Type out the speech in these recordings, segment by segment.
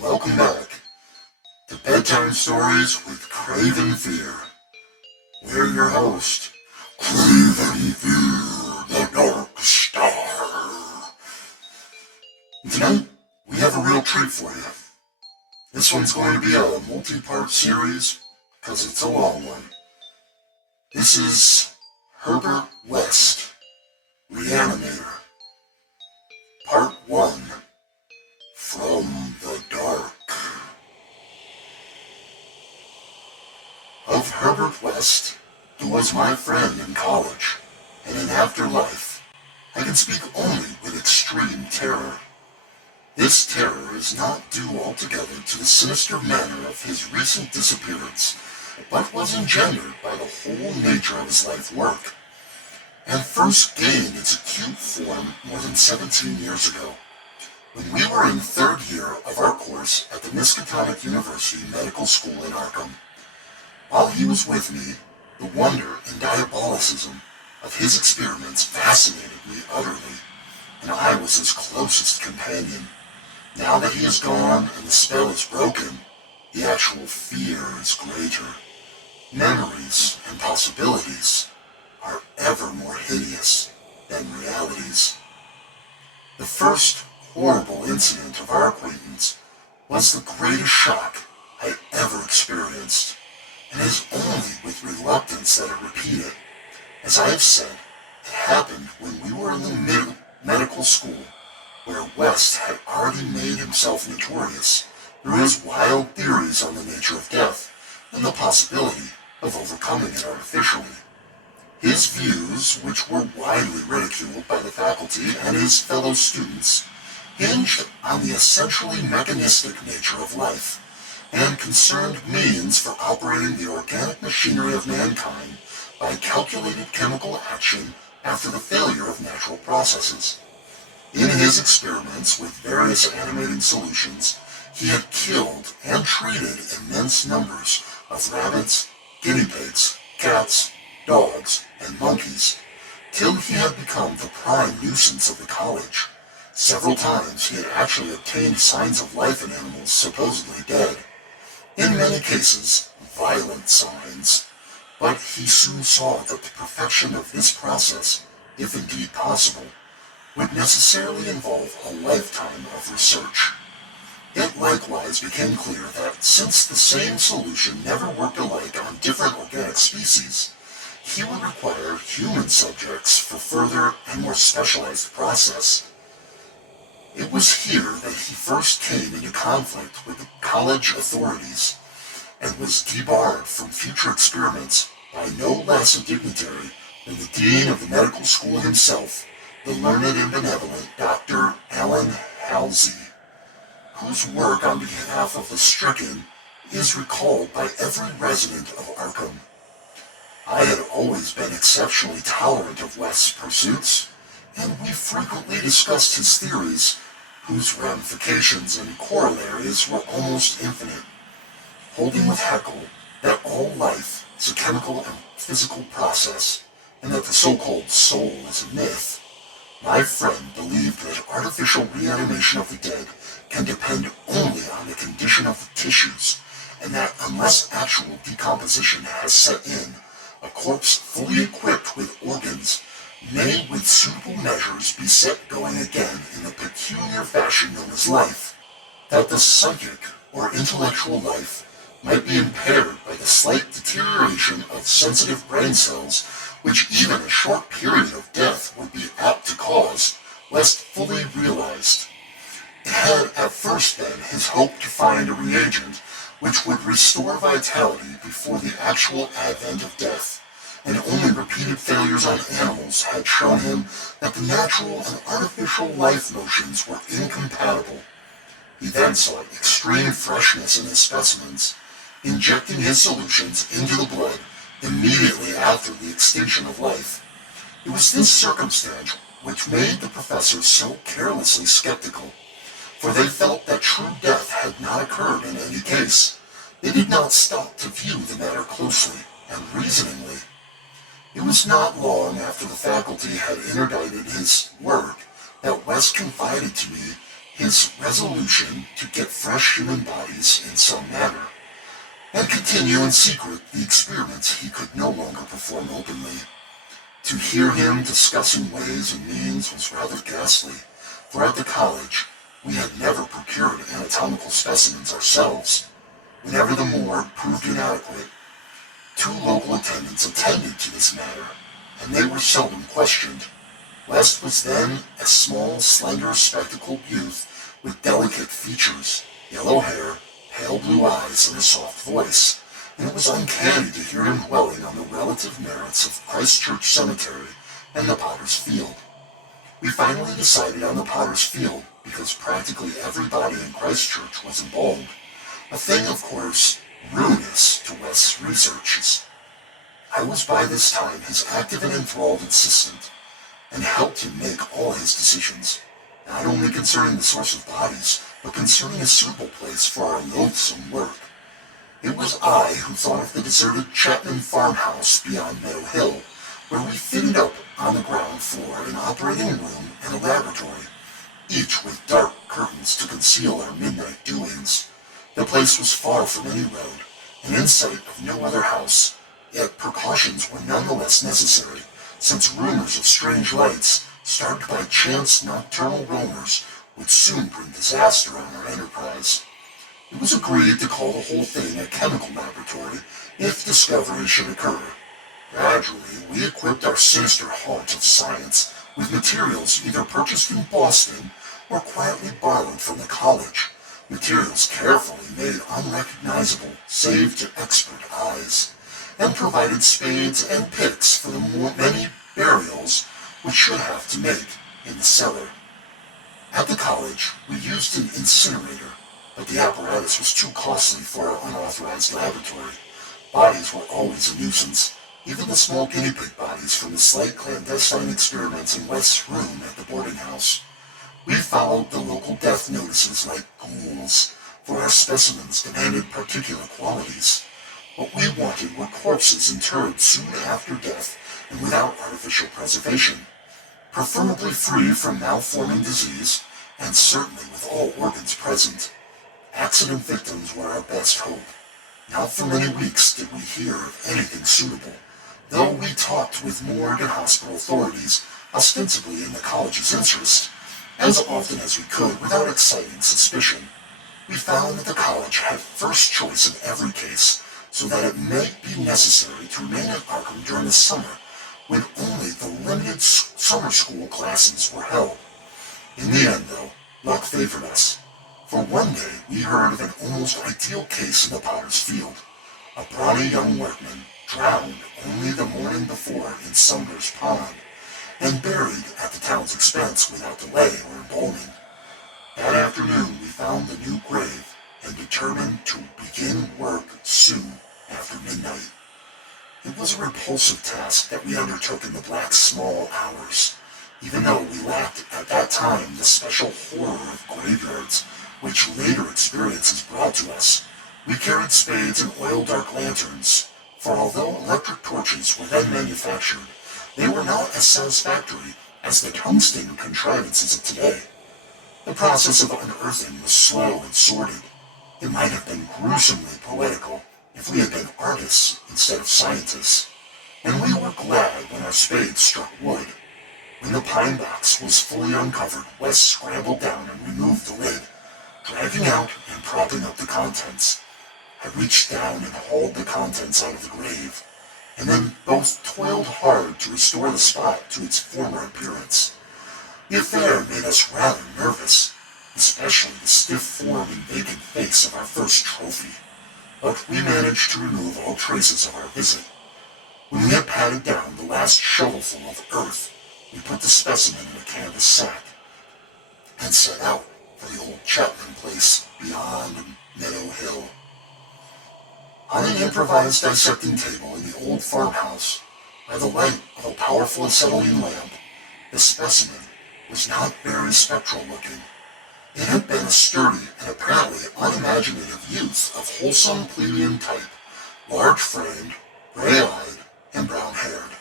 welcome back to Bedtime Stories with Craven Fear. We're your host, Craven Fear, the Dark Star. And tonight, we have a real treat for you. This one's going to be a multi-part series, because it's a long one. This is Herbert West, Reanimator, Part 1, From the Dark. Of Herbert West, who was my friend in college, and in afterlife, I can speak only with extreme terror. This terror is not due altogether to the sinister manner of his recent disappearance, but was engendered by the whole nature of his life work, and first gained its acute form more than 17 years ago, when we were in the third year of our course at the Miskatonic University Medical School in Arkham. While he was with me, the wonder and diabolicism of his experiments fascinated me utterly, and I was his closest companion. Now that he is gone and the spell is broken, the actual fear is greater. Memories and possibilities are ever more hideous than realities. The first horrible incident of our acquaintance was the greatest shock I ever experienced, and it is only with reluctance that I repeat it. As I have said, it happened when we were in the medical school, where West had already made himself notorious through his wild theories on the nature of death and the possibility of overcoming it artificially. His views, which were widely ridiculed by the faculty and his fellow students, hinged on the essentially mechanistic nature of life, and concerned means for operating the organic machinery of mankind by calculated chemical action after the failure of natural processes. In his experiments with various animating solutions, he had killed and treated immense numbers of rabbits, guinea pigs, cats, dogs, and monkeys, till he had become the prime nuisance of the college. Several times he had actually obtained signs of life in animals supposedly dead. In many cases, violent signs. But he soon saw that the perfection of this process, if indeed possible, would necessarily involve a lifetime of research. It likewise became clear that since the same solution never worked alike on different organic species, he would require human subjects for further and more specialized process. It was here that he first came into conflict with the college authorities, and was debarred from future experiments by no less a dignitary than the dean of the medical school himself, the learned and benevolent Dr. Allen Halsey, whose work on behalf of the stricken is recalled by every resident of Arkham. I had always been exceptionally tolerant of West's pursuits, and we frequently discussed his theories, whose ramifications and corollaries were almost infinite, holding with Haeckel that all life is a chemical and physical process, and that the so-called soul is a myth. My friend believed that artificial reanimation of the dead can depend only on the condition of the tissues, and that unless actual decomposition has set in, a corpse fully equipped with organs may with suitable measures be set going again in the peculiar fashion known as life. That the psychic or intellectual life might be impaired by the slight deterioration of sensitive brain cells, which even a short period of death would be apt to cause, West fully realized. It had at first been his hope to find a reagent which would restore vitality before the actual advent of death, and only repeated failures on animals had shown him that the natural and artificial life motions were incompatible. He then sought extreme freshness in his specimens, injecting his solutions into the blood immediately after the extinction of life. It was this circumstance which made the professors so carelessly skeptical, for they felt that true death had not occurred in any case. They did not stop to view the matter closely and reasoningly. It was not long after the faculty had interdicted his work that West confided to me his resolution to get fresh human bodies in some manner, and continue in secret the experiments he could no longer perform openly. To hear him discussing ways and means was rather ghastly, for at the college we had never procured anatomical specimens ourselves. Whenever the morgue proved inadequate, 2 local attendants attended to this matter, and they were seldom questioned. West was then a small, slender, spectacled youth with delicate features, yellow hair, pale blue eyes, and a soft voice, and it was uncanny to hear him dwelling on the relative merits of Christ Church Cemetery and the Potter's Field. We finally decided on the Potter's Field because practically every body in Christ Church was embalmed, a thing, of course, ruinous to West's researches. I was by this time his active and enthralled assistant, and helped him make all his decisions, not only concerning the source of bodies, but concerning a suitable place for our loathsome work. It was I who thought of the deserted Chapman farmhouse beyond Meadow Hill, where we fitted up on the ground floor an operating room and a laboratory, each with dark curtains to conceal our midnight doings. The place was far from any road, and in sight of no other house, yet precautions were nonetheless necessary, since rumors of strange lights, started by chance nocturnal roamers, would soon bring disaster on our enterprise. It was agreed to call the whole thing a chemical laboratory, if discovery should occur. Gradually, we equipped our sinister haunt of science with materials either purchased in Boston or quietly borrowed from the college, materials carefully made unrecognizable save to expert eyes, and provided spades and picks for the many burials we should have to make in the cellar. At the college, we used an incinerator, but the apparatus was too costly for our unauthorized laboratory. Bodies were always a nuisance, even the small guinea pig bodies from the slight clandestine experiments in West's room at the boarding house. We followed the local death notices like ghouls, for our specimens demanded particular qualities. What we wanted were corpses interred soon after death and without artificial preservation, preferably free from malforming disease, and certainly with all organs present. Accident victims were our best hope. Not for many weeks did we hear of anything suitable, though we talked with morgue and hospital authorities, ostensibly in the college's interest, as often as we could without exciting suspicion. We found that the college had first choice in every case, so that it might be necessary to remain at Arkham during the summer, when only the limited summer school classes were held. In the end, though, luck favored us, for one day we heard of an almost ideal case in the Potter's Field. A brawny young workman drowned only the morning before in Sumner's Pond, and buried at the town's expense without delay or embalming. That afternoon we found the new grave, and determined to begin work soon after midnight. It was a repulsive task that we undertook in the black small hours, even though we lacked at that time the special horror of graveyards, which later experiences brought to us. We carried spades and oil-dark lanterns, for although electric torches were then manufactured, they were not as satisfactory as the tungsten contrivances of today. The process of unearthing was slow and sordid. It might have been gruesomely poetical if we had been artists instead of scientists, and we were glad when our spades struck wood. When the pine box was fully uncovered, Wes scrambled down and removed the lid, dragging out and propping up the contents. I reached down and hauled the contents out of the grave, and then both toiled hard to restore the spot to its former appearance. The affair made us rather nervous, especially the stiff form and vacant face of our first trophy, but we managed to remove all traces of our visit. When we had patted down the last shovelful of earth, we put the specimen in a canvas sack, and set out for the old Chapman place beyond Meadow Hill. On an improvised dissecting table in the old farmhouse, by the light of a powerful acetylene lamp, the specimen was not very spectral looking. It had been a sturdy and apparently unimaginative youth of wholesome plebeian type, large-framed, gray-eyed, and brown-haired.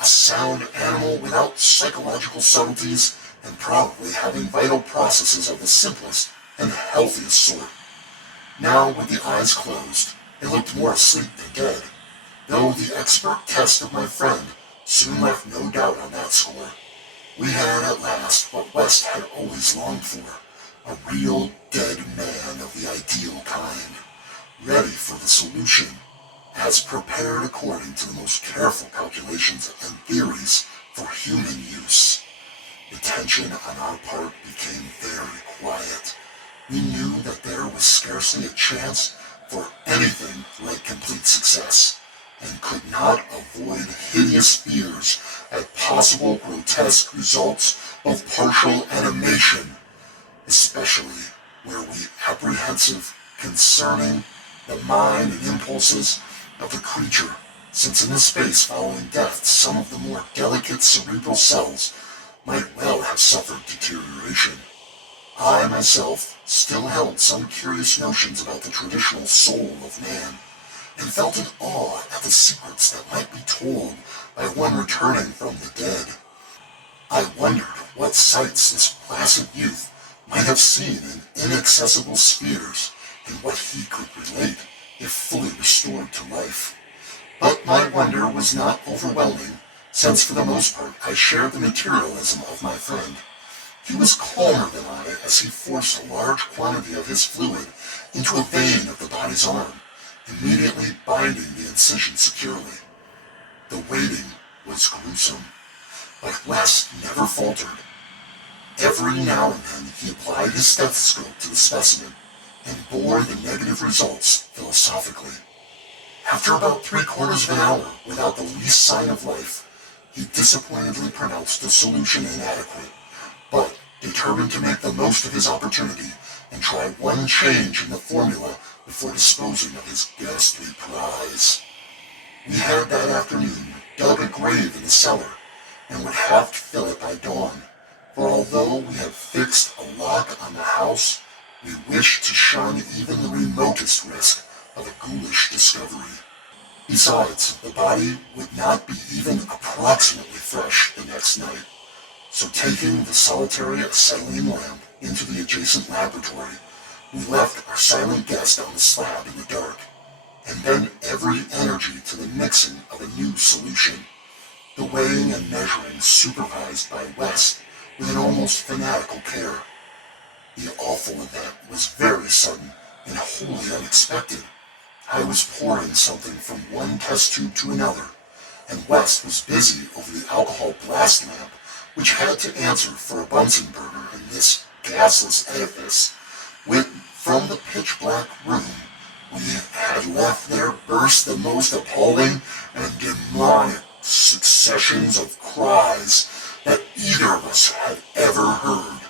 A sound animal without psychological subtleties and probably having vital processes of the simplest and healthiest sort. Now, with the eyes closed, it looked more asleep than dead, though the expert test of my friend soon left no doubt on that score. We had at last what West had always longed for, a real dead man of the ideal kind, ready for the solution, as prepared according to the most careful calculations and theories for human use. The tension on our part became very quiet. We knew that there was scarcely a chance for anything like complete success, and could not avoid hideous fears at possible grotesque results of partial animation, especially were we apprehensive concerning the mind and impulses of the creature, since in the space following death some of the more delicate cerebral cells might well have suffered deterioration. I myself still held some curious notions about the traditional soul of man, and felt an awe at the secrets that might be told by one returning from the dead. I wondered what sights this placid youth might have seen in inaccessible spheres, and what he could relate if fully restored to life. But my wonder was not overwhelming, since for the most part I shared the materialism of my friend. He was calmer than I as he forced a large quantity of his fluid into a vein of the body's arm, immediately binding the incision securely. The waiting was gruesome, but West never faltered. Every now and then he applied his stethoscope to the specimen and bore the negative results philosophically. After about 3/4 of an hour without the least sign of life, he disappointedly pronounced the solution inadequate, but determined to make the most of his opportunity and try one change in the formula before disposing of his ghastly prize. We had that afternoon dug a grave in the cellar, and would have to fill it by dawn, for although we had fixed a lock on the house, we wished to shun even the remotest risk of a ghoulish discovery. Besides, the body would not be even approximately fresh the next night, so taking the solitary acetylene lamp into the adjacent laboratory, we left our silent guest on the slab in the dark, and bent every energy to the mixing of a new solution, the weighing and measuring supervised by West with an almost fanatical care. The awful event was very sudden and wholly unexpected. I was pouring something from one test tube to another, and West was busy over the alcohol blast lamp, which had to answer for a Bunsen burner in this gasless edifice, when from the pitch-black room we had left there burst the most appalling and demonic successions of cries that either of us had ever heard.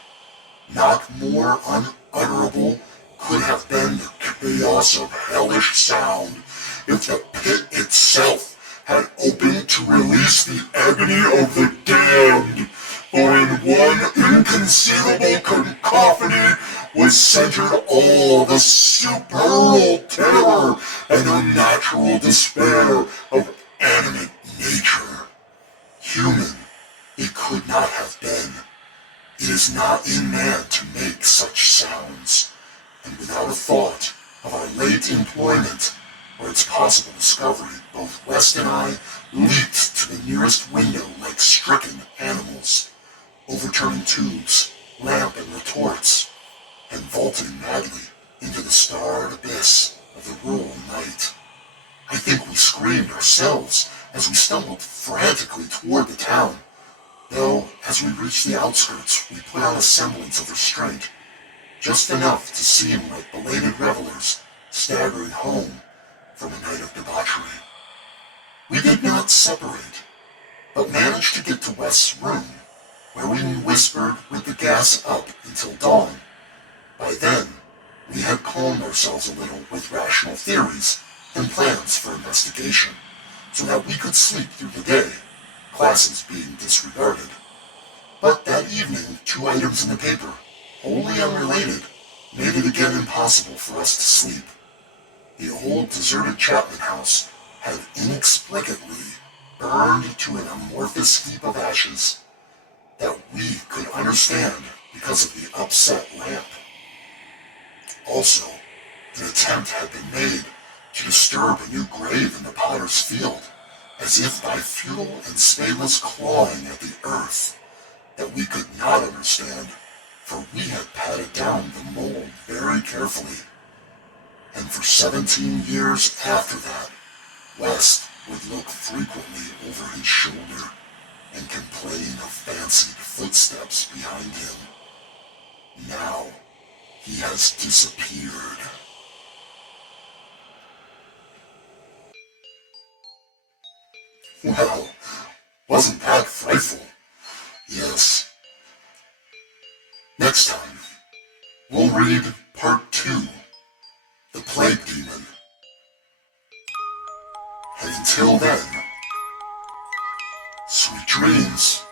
Not more unutterable could have been the chaos of hellish sound if the pit itself had opened to release the agony of the damned, for in one inconceivable cacophony was centered all the supernal terror and unnatural despair of animate nature. Human it could not have been. It is not in man to make such sounds, and without a thought of our late employment or its possible discovery, both West and I leaped to the nearest window like stricken animals, overturning tubes, lamp and retorts, and vaulting madly into the starred abyss of the rural night. I think we screamed ourselves as we stumbled frantically toward the town, though as we reached the outskirts we put on a semblance of restraint, just enough to seem like belated revelers staggering home from a night of debauchery. We did not separate, but managed to get to West's room, where we whispered with the gas up until dawn. By then, we had calmed ourselves a little with rational theories and plans for investigation, so that we could sleep through the day, classes being disregarded. But that evening, 2 items in the paper, wholly unrelated, made it again impossible for us to sleep. The old deserted Chapman house had inexplicably burned to an amorphous heap of ashes. that we could understand because of the upset lamp. Also, an attempt had been made to disturb a new grave in the potter's field, as if by futile and spadeless clawing at the earth that we could not understand, for we had patted down the mold very carefully. And for 17 years after that, West would look frequently over his shoulder and complain of fancied footsteps behind him. Now, he has disappeared. Well, wasn't that frightful? Yes. Next time, we'll read Part 2, The Plague Demon. And until then, sweet dreams.